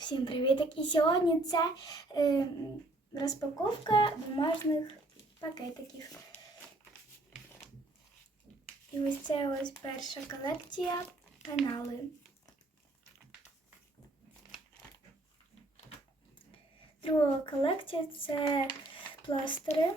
Всім привіт! І сьогодні це е, розпаковка бумажних пакетиків. І ось це ось перша колекція канали. Друга колекція це пластири.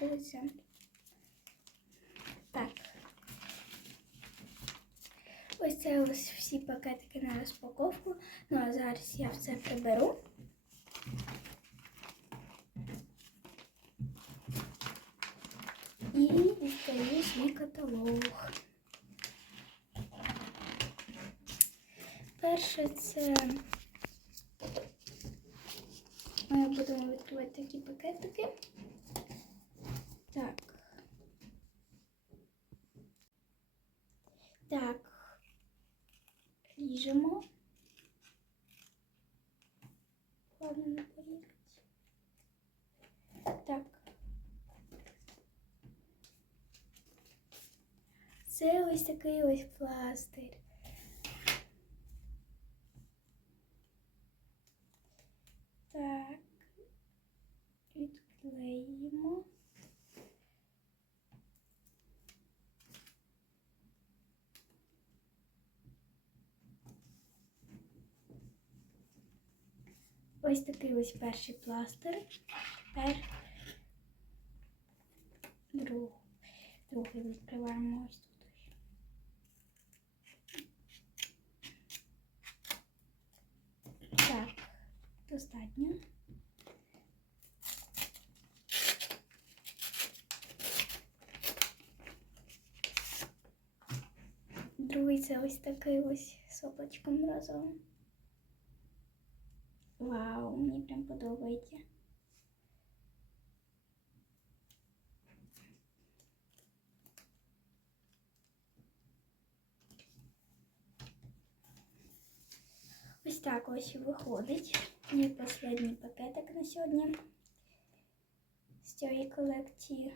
Це. Так. Ось це ось всі пакетики на розпаковку. Ну а зараз я все приберу. І дістаю свій каталог. Перше це ми будемо відкривати такі пакетики. Так. Так. Ріжемо. Ладно, не порізати. Так. Це ось такий ось пластир. Так. Відклеїмо. Ось такий ось перший пластир. Тепер друг. другий відкриваємо ось тут. Так, достатньо. Другий це ось такий ось з облачком разом. Вау, мені прям подобається. Ось так ось і виходить. Мій останній пакетик на сьогодні з цієї колекції.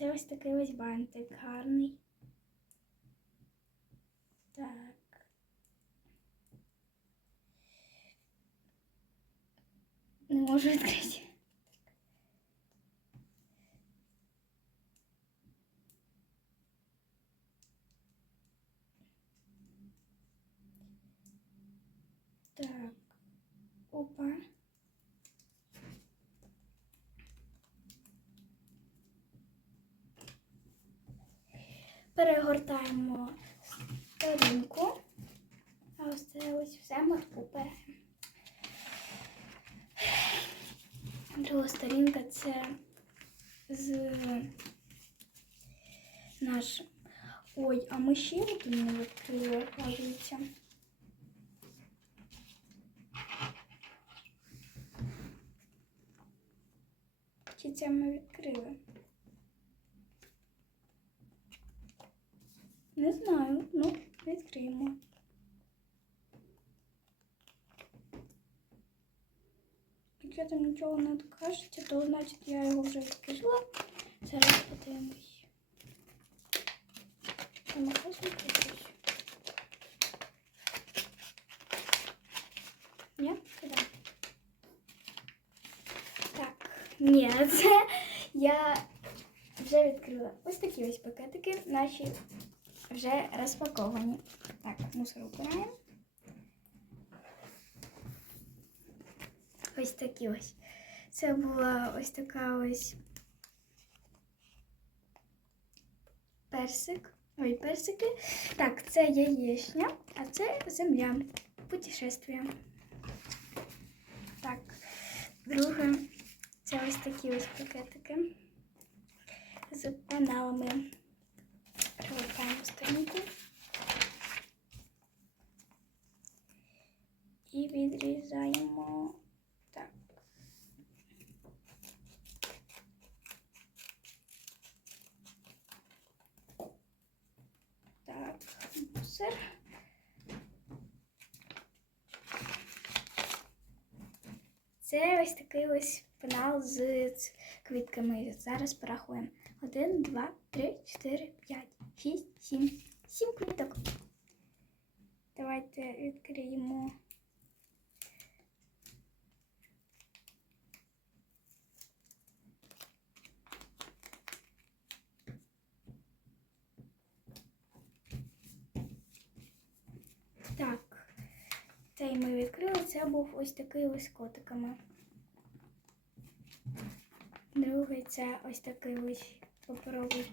Це ось такий ось бантик гарний. Так. Не можу відкрити. Так. Опа. Перегортаємо сторінку. А ось це ось все ми беремо. Друга сторінка це з наш. Ой, а ми ще одну не відкрили, оказується. Чи це ми відкрили? Не знаю, ну, відкриємо. Якщо там нічого не кажеться, то значить я його вже відкрила. Зараз подивимось. Там оказується щось. Ні? Куди? Так. Ні, це я вже відкрила. Ось такі ось пакетики наші Вже розпаковані. Так, мусор убираємо. Ось такі ось. Це була ось така ось персик. Ой, персики. Так, це яєчня, а це земля. Путешествие. Так, друге, це ось такі ось пакетики з каналами. Перевертаємо сторінку. І відрізаємо так. Так, сир. Це ось такий ось пенал з ц- квітками. Зараз порахуємо. Один, два, три, чотири, п'ять, шість, сім. Сім квіток. Давайте відкриємо. Так, цей ми відкрили. Це був ось такий ось котиками. Другий це ось такий ось паперовий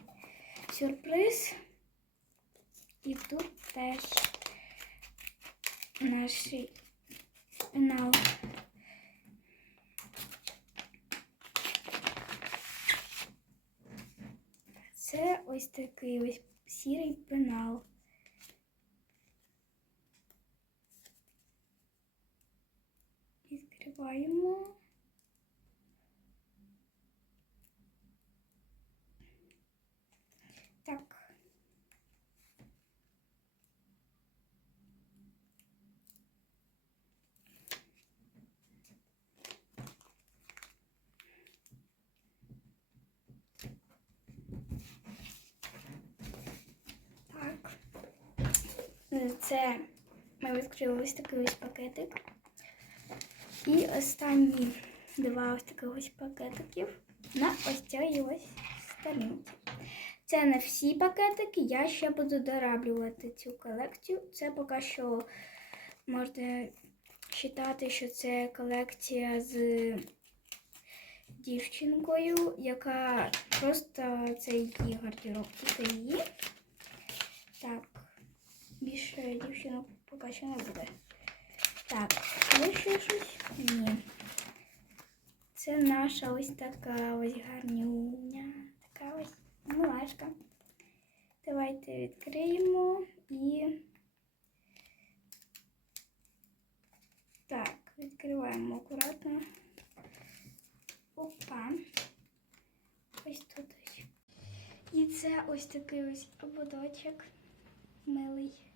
сюрприз. І тут теж наш фінал. Це ось такий ось сірий пенал. Відкриваємо. Так. Так. Е, Це ми відкрили ось такий ось пакетик. І останні два ось таких ось пакетиків на ось цій ось сторінці. Це не всі пакетики, я ще буду дораблювати цю колекцію. Це поки що можна вважати, що це колекція з дівчинкою, яка просто це її гардероб, тільки її. Так, більше дівчинок поки що не буде. Так, ще щось? Ні. Це наша ось така ось гарнюня. Така ось милашка. Давайте відкриємо і. Так, відкриваємо акуратно. Опа. Ось тут ось. І це ось такий ось ободочок милий.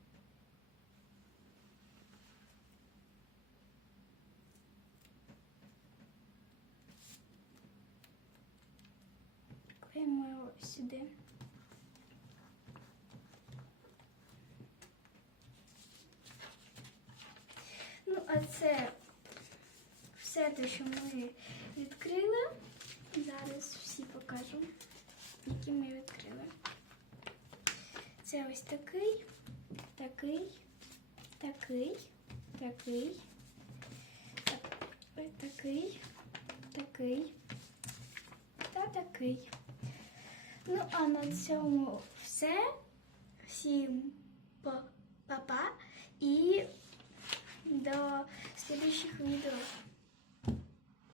Клеїмо його сюди. Ну, а це все те, що ми відкрили. Зараз всі покажу, які ми відкрили. Це ось такий, такий, такий, такий, так, такий, такий та такий. Ну, а на цьому все. Всім па- па-па і до слідчих відео.